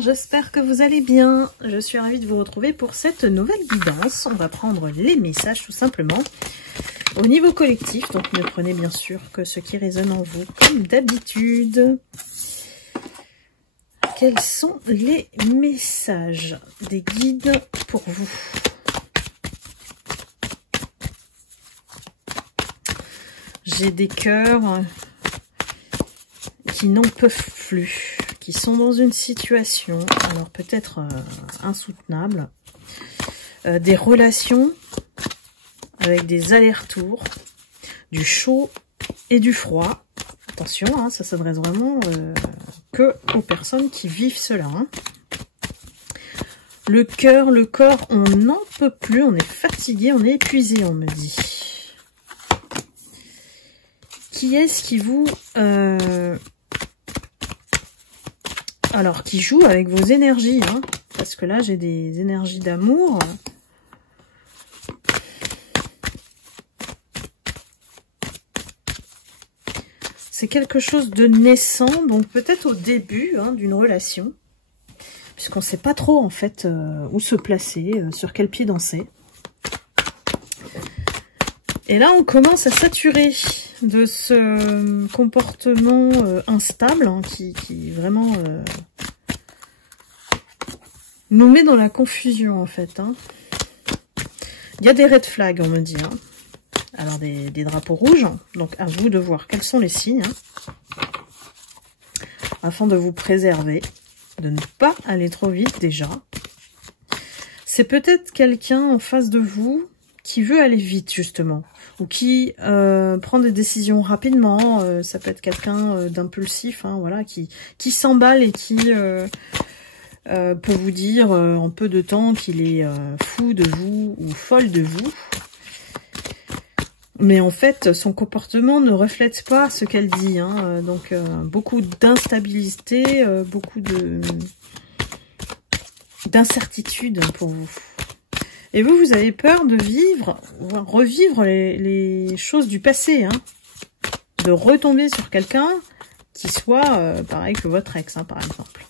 chers, j'espère que vous allez bien. Je suis ravie de vous retrouver pour cette nouvelle guidance. On va prendre les messages tout simplement au niveau collectif. Donc ne prenez bien sûr que ce qui résonne en vous comme d'habitude. Quels sont les messages des guides pour vous? J'ai des cœurs qui n'en peuvent plus, qui sont dans une situation, alors peut-être insoutenable, des relations avec des allers-retours, du chaud et du froid. Attention, hein, ça s'adresse vraiment que aux personnes qui vivent cela. Hein. Le cœur, le corps, on n'en peut plus, on est fatigué, on est épuisé, on me dit. Qui est-ce qui vous... Alors, qui joue avec vos énergies, hein, parce que là, j'ai des énergies d'amour. C'est quelque chose de naissant, donc peut-être au début hein, d'une relation, puisqu'on ne sait pas trop, en fait, où se placer, sur quel pied danser. Et là, on commence à saturer de ce comportement instable hein, qui vraiment nous met dans la confusion en fait. Hein. Il y a des red flags, on me dit. Hein. Alors des drapeaux rouges, donc à vous de voir quels sont les signes. Hein, afin de vous préserver, de ne pas aller trop vite déjà. C'est peut-être quelqu'un en face de vous qui veut aller vite justement, ou qui prend des décisions rapidement, ça peut être quelqu'un d'impulsif, hein, voilà, qui s'emballe et qui peut vous dire en peu de temps qu'il est fou de vous ou folle de vous. Mais en fait, son comportement ne reflète pas ce qu'elle dit, hein, donc beaucoup d'instabilité, beaucoup d'incertitude pour vous. Et vous, vous avez peur de vivre, revivre les choses du passé, hein, de retomber sur quelqu'un qui soit pareil que votre ex, hein, par exemple.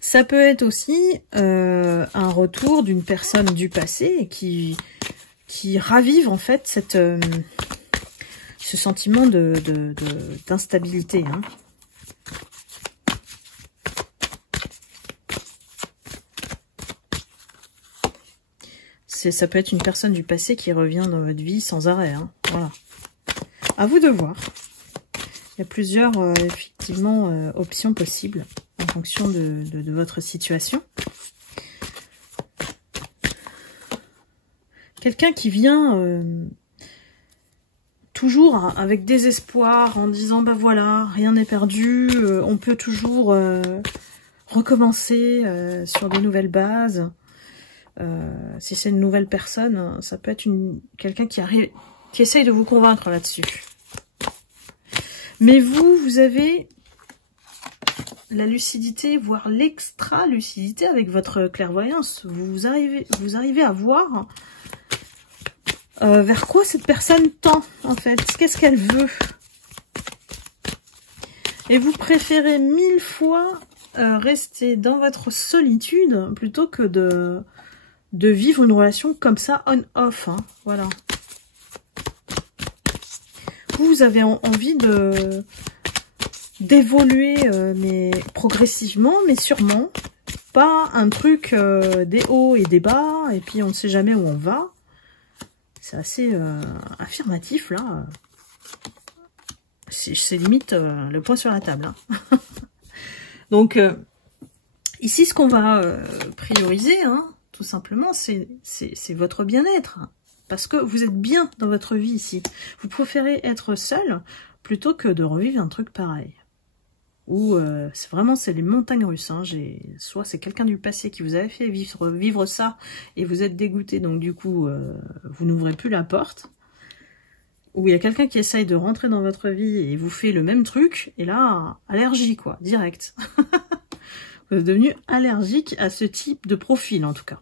Ça peut être aussi un retour d'une personne du passé qui ravive en fait ce sentiment d'instabilité, hein. Ça peut être une personne du passé qui revient dans votre vie sans arrêt. Hein. Voilà. À vous de voir. Il y a plusieurs, effectivement, options possibles en fonction de votre situation. Quelqu'un qui vient toujours avec désespoir en disant, bah voilà, rien n'est perdu, on peut toujours recommencer sur de nouvelles bases. Si c'est une nouvelle personne, ça peut être quelqu'un qui essaye de vous convaincre là-dessus. Mais vous avez la lucidité, voire l'extra-lucidité avec votre clairvoyance. Vous arrivez à voir vers quoi cette personne tend, en fait. Qu'est-ce qu'elle veut. Et vous préférez 1000 fois rester dans votre solitude plutôt que de vivre une relation comme ça, on-off, hein, voilà. Vous avez envie d'évoluer, mais progressivement, mais sûrement. Pas un truc des hauts et des bas, et puis on ne sait jamais où on va. C'est assez affirmatif, là. C'est limite le point sur la table. Hein. Donc, ici, ce qu'on va prioriser, hein, tout simplement, c'est votre bien-être. Parce que vous êtes bien dans votre vie ici. Vous préférez être seul plutôt que de revivre un truc pareil. Ou c'est les montagnes russes. Hein. Soit c'est quelqu'un du passé qui vous avait fait vivre ça et vous êtes dégoûté. Donc du coup, vous n'ouvrez plus la porte. Ou il y a quelqu'un qui essaye de rentrer dans votre vie et vous fait le même truc. Et là, allergie quoi, direct. Vous êtes devenu allergique à ce type de profil en tout cas.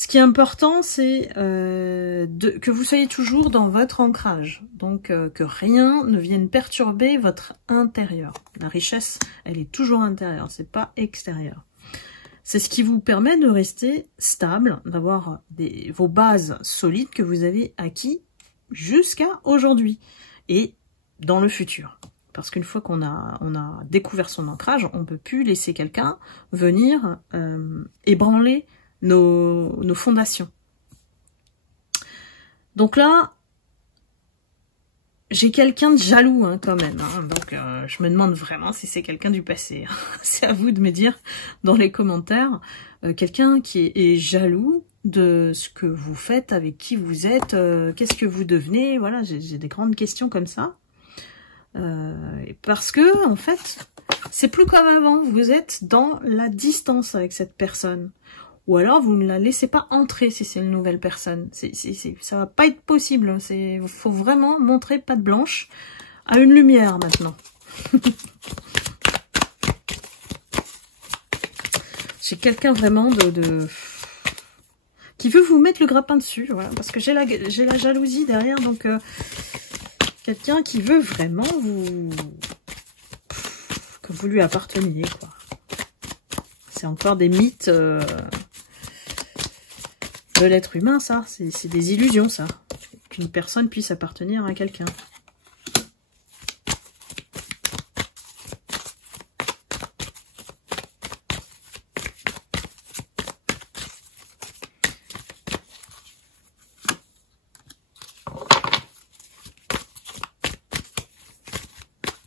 Ce qui est important, c'est que vous soyez toujours dans votre ancrage. Donc, que rien ne vienne perturber votre intérieur. La richesse, elle est toujours intérieure, c'est pas extérieur. C'est ce qui vous permet de rester stable, d'avoir vos bases solides que vous avez acquis jusqu'à aujourd'hui et dans le futur. Parce qu'une fois qu'on a découvert son ancrage, on ne peut plus laisser quelqu'un venir ébranler nos fondations. Donc là, j'ai quelqu'un de jaloux quand même. Donc je me demande vraiment si c'est quelqu'un du passé. C'est à vous de me dire dans les commentaires. Quelqu'un qui est jaloux de ce que vous faites, avec qui vous êtes, qu'est-ce que vous devenez. Voilà, j'ai des grandes questions comme ça. Parce que, en fait, c'est plus comme avant. Vous êtes dans la distance avec cette personne. Ou alors, vous ne la laissez pas entrer si c'est une nouvelle personne. Ça va pas être possible. Il faut vraiment montrer patte blanche à une lumière maintenant. J'ai quelqu'un vraiment qui veut vous mettre le grappin dessus. Voilà, parce que j'ai la jalousie derrière. Donc, quelqu'un qui veut vraiment que vous lui apparteniez, quoi. C'est encore des mythes de l'être humain, ça. C'est des illusions, ça. Qu'une personne puisse appartenir à quelqu'un.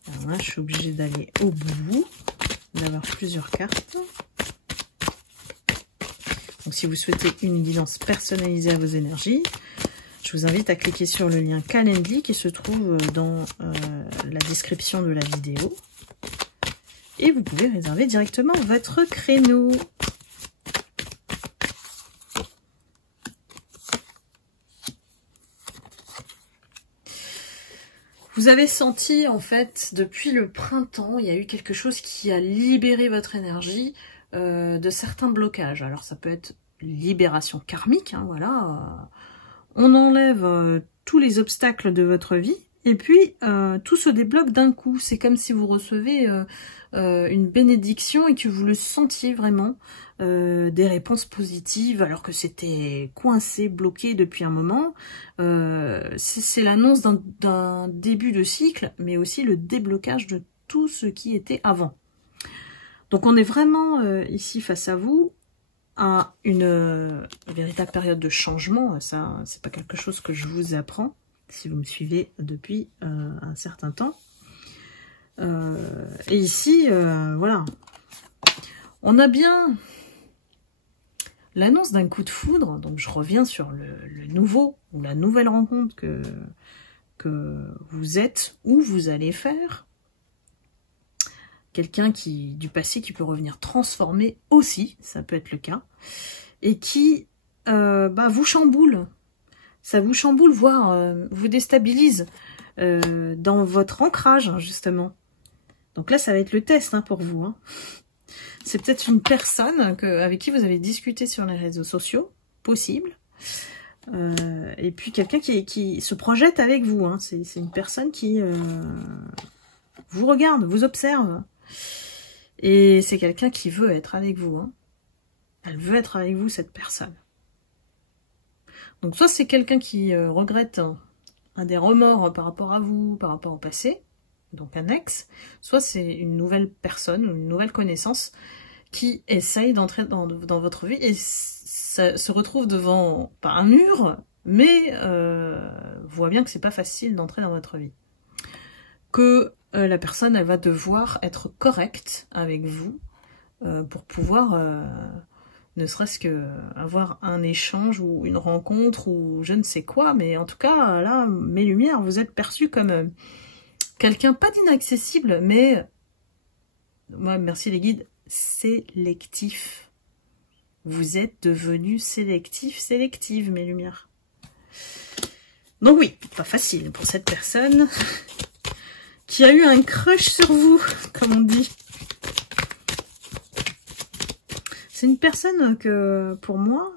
Alors là, je suis obligée d'aller au bout, d'avoir plusieurs cartes. Donc, si vous souhaitez une guidance personnalisée à vos énergies, je vous invite à cliquer sur le lien Calendly qui se trouve dans la description de la vidéo. Et vous pouvez réserver directement votre créneau. Vous avez senti, en fait, depuis le printemps, il y a eu quelque chose qui a libéré votre énergie de certains blocages. Alors, ça peut être libération karmique, voilà. On enlève tous les obstacles de votre vie, et puis tout se débloque d'un coup. C'est comme si vous recevez une bénédiction et que vous le sentiez vraiment, des réponses positives, alors que c'était coincé, bloqué depuis un moment. C'est l'annonce d'un début de cycle, mais aussi le déblocage de tout ce qui était avant. Donc on est vraiment ici face à vous, à une véritable période de changement. Ça, c'est pas quelque chose que je vous apprends, si vous me suivez depuis un certain temps. Et ici, voilà, on a bien l'annonce d'un coup de foudre. Donc je reviens sur le nouveau, ou la nouvelle rencontre que vous êtes, ou vous allez faire. Quelqu'un du passé qui peut revenir transformé aussi, ça peut être le cas, et qui vous chamboule. Ça vous chamboule, voire vous déstabilise dans votre ancrage, justement. Donc là, ça va être le test pour vous. C'est peut-être une personne avec qui vous avez discuté sur les réseaux sociaux, possible. Et puis quelqu'un qui se projette avec vous. C'est une personne qui vous regarde, vous observe. Et c'est quelqu'un qui veut être avec vous. Elle veut être avec vous, cette personne. Donc soit c'est quelqu'un qui regrette a des remords par rapport à vous, par rapport au passé, donc un ex, soit c'est une nouvelle personne, une nouvelle connaissance qui essaye d'entrer dans votre vie et ça se retrouve devant, pas un mur, mais voit bien que c'est pas facile d'entrer dans votre vie. Que la personne, elle va devoir être correcte avec vous pour pouvoir, ne serait-ce que avoir un échange ou une rencontre ou je ne sais quoi, mais en tout cas, là, mes lumières, vous êtes perçu comme quelqu'un, pas d'inaccessible, mais, moi, merci les guides, sélectif. Vous êtes devenu sélective, mes lumières. Donc oui, pas facile pour cette personne qui a eu un crush sur vous, comme on dit. C'est une personne que, pour moi,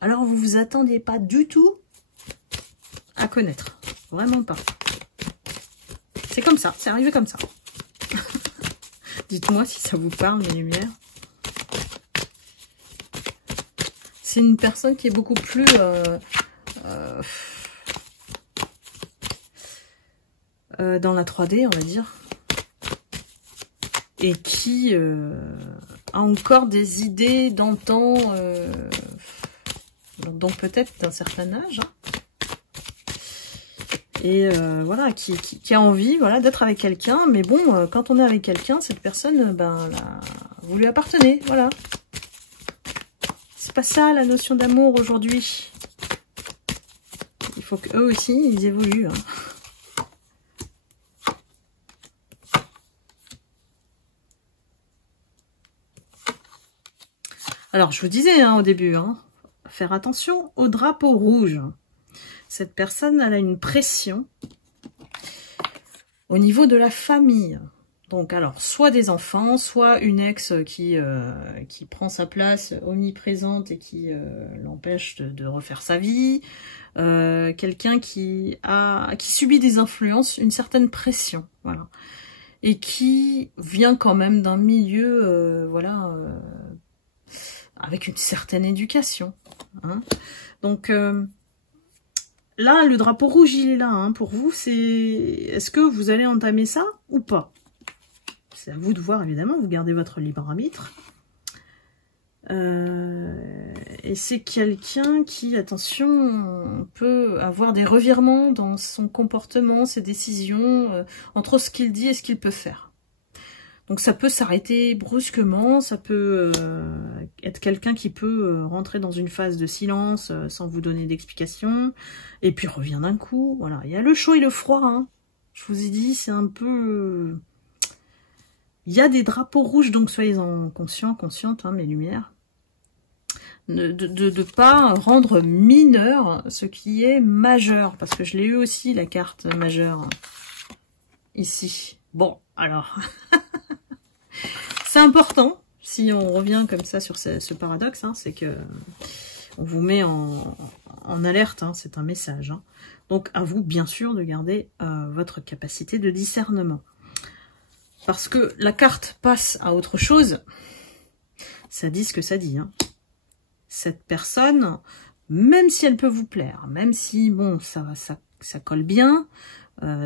alors vous vous attendiez pas du tout à connaître. Vraiment pas. C'est comme ça, c'est arrivé comme ça. Dites-moi si ça vous parle, mes lumières. C'est une personne qui est beaucoup plus... dans la 3D, on va dire. Et qui a encore des idées d'antan, donc peut-être d'un certain âge. Hein. Et voilà, qui a envie, voilà, d'être avec quelqu'un. Mais bon, quand on est avec quelqu'un, cette personne, ben, là, vous lui appartenez, voilà. C'est pas ça la notion d'amour aujourd'hui. Il faut qu'eux aussi, ils évoluent. Hein. Alors, je vous disais hein, au début, hein, faire attention au drapeau rouge. Cette personne, elle a une pression au niveau de la famille. Donc, alors, soit des enfants, soit une ex qui prend sa place omniprésente et qui l'empêche de refaire sa vie. Quelqu'un qui subit des influences, une certaine pression, voilà. Et qui vient quand même d'un milieu, voilà, avec une certaine éducation. Hein. Donc, là, le drapeau rouge, il est là. Hein, pour vous, c'est... Est-ce que vous allez entamer ça ou pas? C'est à vous de voir, évidemment. Vous gardez votre libre arbitre. Et c'est quelqu'un qui, attention, peut avoir des revirements dans son comportement, ses décisions, entre ce qu'il dit et ce qu'il peut faire. Donc ça peut s'arrêter brusquement, ça peut être quelqu'un qui peut rentrer dans une phase de silence sans vous donner d'explication, et puis revient d'un coup. Voilà, il y a le chaud et le froid. Hein. Je vous ai dit, c'est un peu... Il y a des drapeaux rouges, donc soyez-en conscients, conscientes, hein, mes lumières. De pas rendre mineur ce qui est majeur, parce que je l'ai eu aussi, la carte majeure, ici. Bon, alors... C'est important, si on revient comme ça sur ce paradoxe, hein, c'est que on vous met en alerte, hein, c'est un message. Hein. Donc à vous, bien sûr, de garder votre capacité de discernement. Parce que la carte passe à autre chose, ça dit ce que ça dit. Hein. Cette personne, même si elle peut vous plaire, même si, bon, ça colle bien,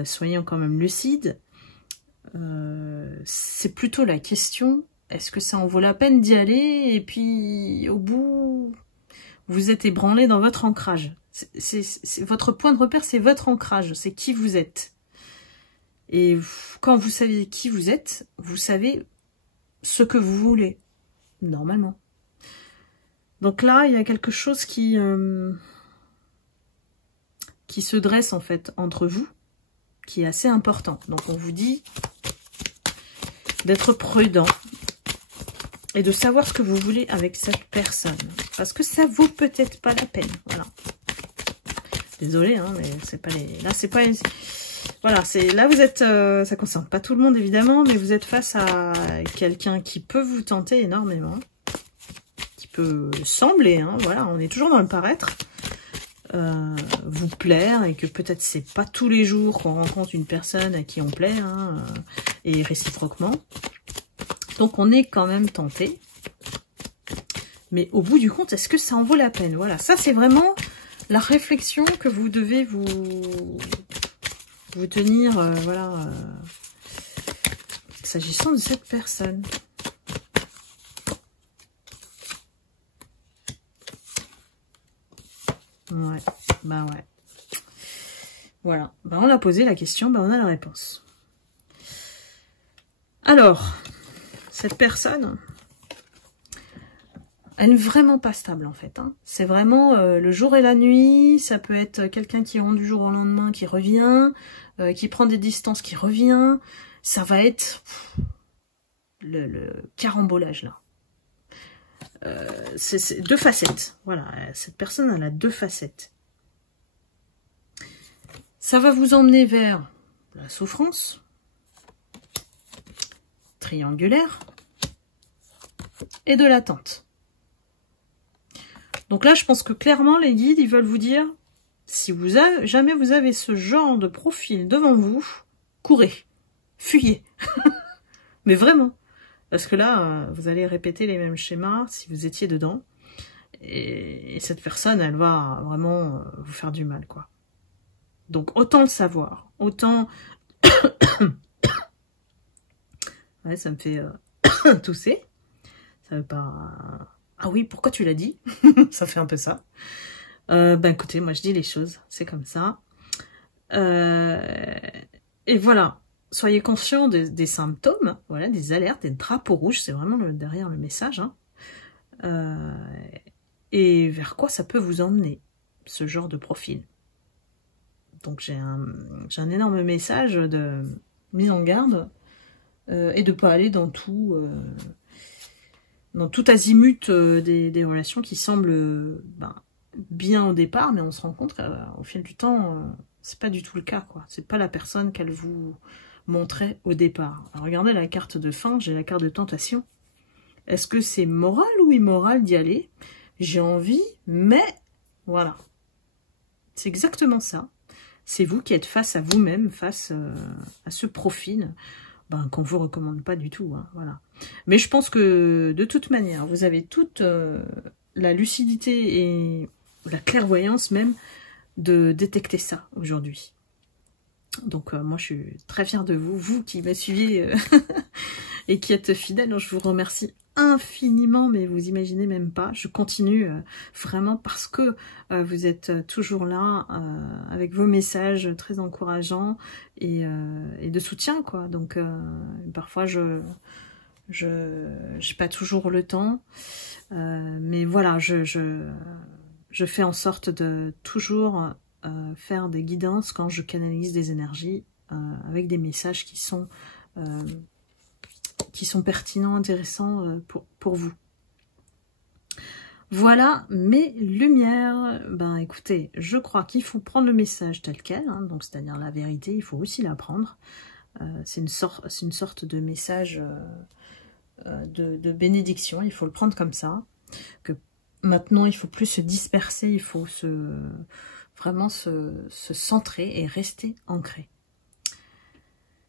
soyez quand même lucide, c'est plutôt la question, est-ce que ça en vaut la peine d'y aller? Et puis, au bout, vous êtes ébranlé dans votre ancrage. Votre point de repère, c'est votre ancrage, c'est qui vous êtes. Et quand vous savez qui vous êtes, vous savez ce que vous voulez, normalement. Donc là, il y a quelque chose qui se dresse, en fait, entre vous, qui est assez important. Donc on vous dit d'être prudent et de savoir ce que vous voulez avec cette personne. Parce que ça vaut peut-être pas la peine. Voilà. Désolée, hein, mais c'est pas les... Là, c'est pas... Voilà, c'est... Là, vous êtes... ça concerne pas tout le monde, évidemment, mais vous êtes face à quelqu'un qui peut vous tenter énormément. Qui peut sembler, hein, voilà, on est toujours dans le paraître. Vous plaire, et que peut-être c'est pas tous les jours qu'on rencontre une personne à qui on plaît, hein, et réciproquement. Donc on est quand même tenté. Mais au bout du compte, est-ce que ça en vaut la peine? Voilà, ça c'est vraiment la réflexion que vous devez vous tenir, voilà, s'agissant de cette personne. Ouais, bah ouais. Voilà, bah on a posé la question, bah on a la réponse. Alors, cette personne, elle n'est vraiment pas stable en fait. Hein. C'est vraiment le jour et la nuit, ça peut être quelqu'un qui rentre du jour au lendemain, qui revient, qui prend des distances, qui revient. Ça va être le carambolage là. C'est deux facettes. Voilà, cette personne, elle a deux facettes. Ça va vous emmener vers la souffrance, triangulaire, et de l'attente. Donc là, je pense que clairement, les guides, ils veulent vous dire, si jamais vous avez ce genre de profil devant vous, courez, fuyez. Mais vraiment. Parce que là, vous allez répéter les mêmes schémas si vous étiez dedans. Et cette personne, elle va vraiment vous faire du mal, quoi. Donc, autant le savoir. Autant... ouais, ça me fait tousser. Ça veut pas... Ah oui, pourquoi tu l'as dit? Ça fait un peu ça. Ben écoutez, moi je dis les choses. C'est comme ça. Et voilà. Soyez conscients des symptômes, voilà, des alertes, des drapeaux rouges, c'est vraiment derrière le message. Hein. Et vers quoi ça peut vous emmener, ce genre de profil. Donc j'ai un énorme message de mise en garde et de ne pas aller dans tout azimut des relations qui semblent bien au départ, mais on se rend compte qu'au fil du temps, c'est pas du tout le cas, quoi. C'est pas la personne qu'elle vous montrait au départ. Alors, regardez la carte de fin, j'ai la carte de tentation. Est-ce que c'est moral ou immoral d'y aller? J'ai envie, mais voilà. C'est exactement ça. C'est vous qui êtes face à vous-même, face à ce profil qu'on ne vous recommande pas du tout. Hein, voilà. Mais je pense que de toute manière, vous avez toute la lucidité et la clairvoyance même de détecter ça aujourd'hui. Donc moi je suis très fière de vous, vous qui me suivez et qui êtes fidèles, je vous remercie infiniment, mais vous imaginez même pas, je continue vraiment parce que vous êtes toujours là avec vos messages très encourageants et de soutien, quoi. Donc parfois je n'ai pas toujours le temps, mais voilà, je fais en sorte de toujours faire des guidances quand je canalise des énergies avec des messages qui sont pertinents, intéressants pour vous. Voilà mes lumières. Ben écoutez, je crois qu'il faut prendre le message tel quel, hein, donc c'est-à-dire la vérité, il faut aussi la prendre. C'est une sorte de message de bénédiction, il faut le prendre comme ça. Que maintenant, il ne faut plus se disperser, il faut vraiment se centrer et rester ancré.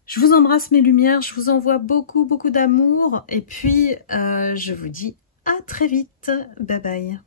Je vous embrasse mes lumières, je vous envoie beaucoup d'amour et puis je vous dis à très vite. Bye bye.